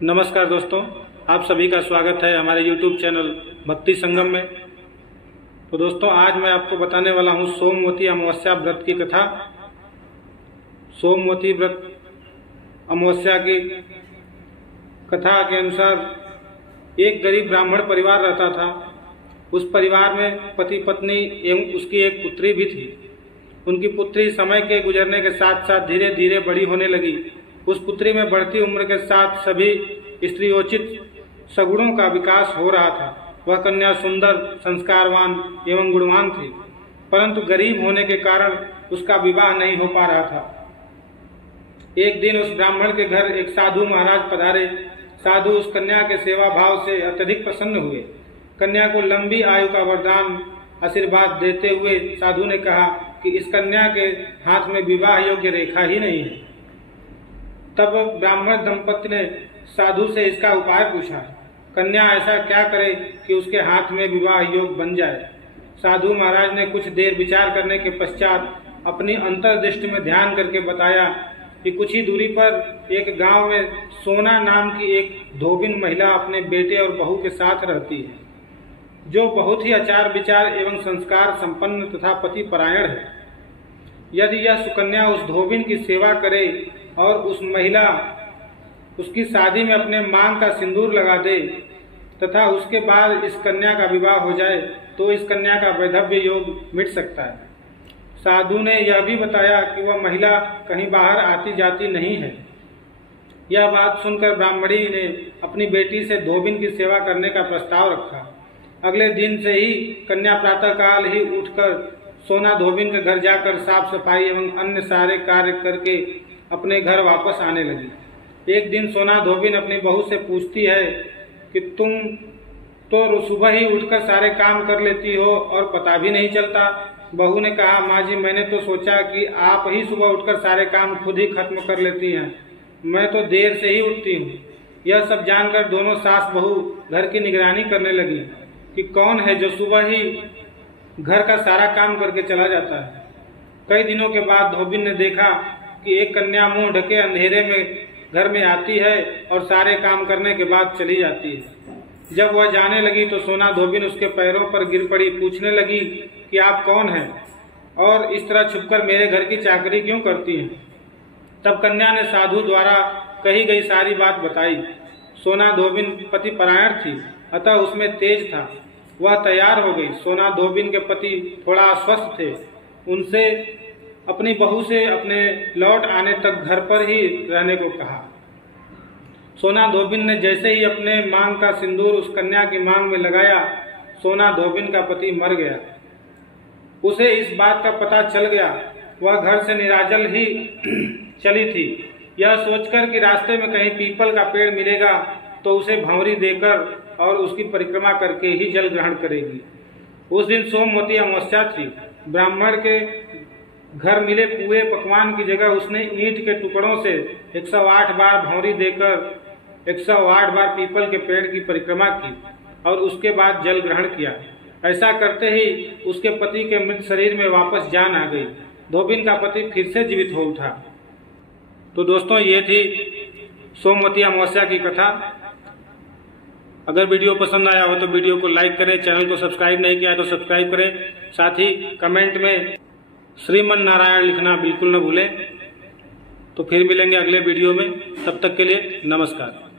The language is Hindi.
नमस्कार दोस्तों, आप सभी का स्वागत है हमारे YouTube चैनल भक्ति संगम में। तो दोस्तों, आज मैं आपको बताने वाला हूँ सोमवती अमावस्या व्रत की कथा। सोमवती व्रत अमावस्या की कथा के अनुसार एक गरीब ब्राह्मण परिवार रहता था। उस परिवार में पति पत्नी एवं उसकी एक पुत्री भी थी। उनकी पुत्री समय के गुजरने के साथ साथ धीरे धीरे बड़ी होने लगी। उस पुत्री में बढ़ती उम्र के साथ सभी स्त्रीयोचित सगुणों का विकास हो रहा था। वह कन्या सुंदर, संस्कारवान एवं गुणवान थी, परंतु गरीब होने के कारण उसका विवाह नहीं हो पा रहा था। एक दिन उस ब्राह्मण के घर एक साधु महाराज पधारे। साधु उस कन्या के सेवा भाव से अत्यधिक प्रसन्न हुए। कन्या को लंबी आयु का वरदान आशीर्वाद देते हुए साधु ने कहा कि इस कन्या के हाथ में विवाह योग्य रेखा ही नहीं है। तब ब्राह्मण दंपति ने साधु से इसका उपाय पूछा। कन्या ऐसा क्या करे कि उसके हाथ में विवाह योग बन जाए। साधु महाराज ने कुछ देर विचार करने के पश्चात अपनी अंतर्दृष्टि में ध्यान करके बताया कि कुछ ही दूरी पर एक गांव में सोना नाम की एक धोबिन महिला अपने बेटे और बहू के साथ रहती है, जो बहुत ही आचार विचार एवं संस्कार संपन्न तथा पति परायण है। यदि यह सुकन्या उस धोबिन की सेवा करे और उस महिला उसकी शादी में अपने मांग का सिंदूर लगा दे तथा उसके बाद इस कन्या का विवाह हो जाए तो इस कन्या का वैधव्य योग मिट सकता है। साधु ने यह भी बताया कि वह महिला कहीं बाहर आती जाती नहीं है। यह बात सुनकर ब्राह्मणी ने अपनी बेटी से धोबिन की सेवा करने का प्रस्ताव रखा। अगले दिन से ही कन्या प्रातःकाल ही उठकर सोना धोबिन के घर जाकर साफ सफाई एवं अन्य सारे कार्य करके अपने घर वापस आने लगी। एक दिन सोना धोबिन अपनी बहू से पूछती है कि तुम तो सुबह ही उठकर सारे काम कर लेती हो और पता भी नहीं चलता। बहू ने कहा, माँ जी, मैंने तो सोचा कि आप ही सुबह उठकर सारे काम खुद ही खत्म कर लेती हैं। मैं तो देर से ही उठती हूँ। यह सब जानकर दोनों सास बहू घर की निगरानी करने लगी कि कौन है जो सुबह ही घर का सारा काम करके चला जाता है। कई दिनों के बाद धोबिन ने देखा कि एक कन्या मुंह ढके अंधेरे में घर में आती है और सारे काम करने के बाद चली जाती है। जब वह जाने लगी तो सोना धोबिन उसके पैरों पर गिर पड़ी। पूछने लगी कि आप कौन हैं और इस तरह छुपकर मेरे घर की चाकरी क्यों करती हैं। तब कन्या ने साधु द्वारा कही गई सारी बात बताई। सोना धोबिन पति परायण थी, अतः उसमें तेज था। वह तैयार हो गई। सोना धोबिन के पति थोड़ा अस्वस्थ थे। उनसे अपनी बहू से अपने लौट आने तक घर पर ही रहने को कहा। सोना धोबिन ने जैसे ही अपने मांग का सिंदूर उस कन्या की मांग में लगाया, सोना धोबिन का पति मर गया। उसे इस बात का पता चल गया। वह घर से निराजल ही चली थी। यह सोचकर कि रास्ते में कहीं पीपल का पेड़ मिलेगा तो उसे भंवरी देकर और उसकी परिक्रमा करके ही जल ग्रहण करेगी। उस दिन सोमवती अमावस्या थी। ब्राह्मण के घर मिले पुए पकवान की जगह उसने ईंट के टुकड़ों से 108 बार भंवरी देकर 108 बार पीपल के पेड़ की परिक्रमा की और उसके बाद जल ग्रहण किया। ऐसा करते ही उसके पति के मृत शरीर में वापस जान आ गई। धोबिन का पति फिर से जीवित हो उठा। तो दोस्तों, ये थी सोमवती अमावस्या की कथा। अगर वीडियो पसंद आया हो तो वीडियो को लाइक करें, चैनल को सब्सक्राइब नहीं किया तो सब्सक्राइब करें। साथ ही कमेंट में श्रीमन नारायण लिखना बिल्कुल न भूलें। तो फिर मिलेंगे अगले वीडियो में। तब तक के लिए नमस्कार।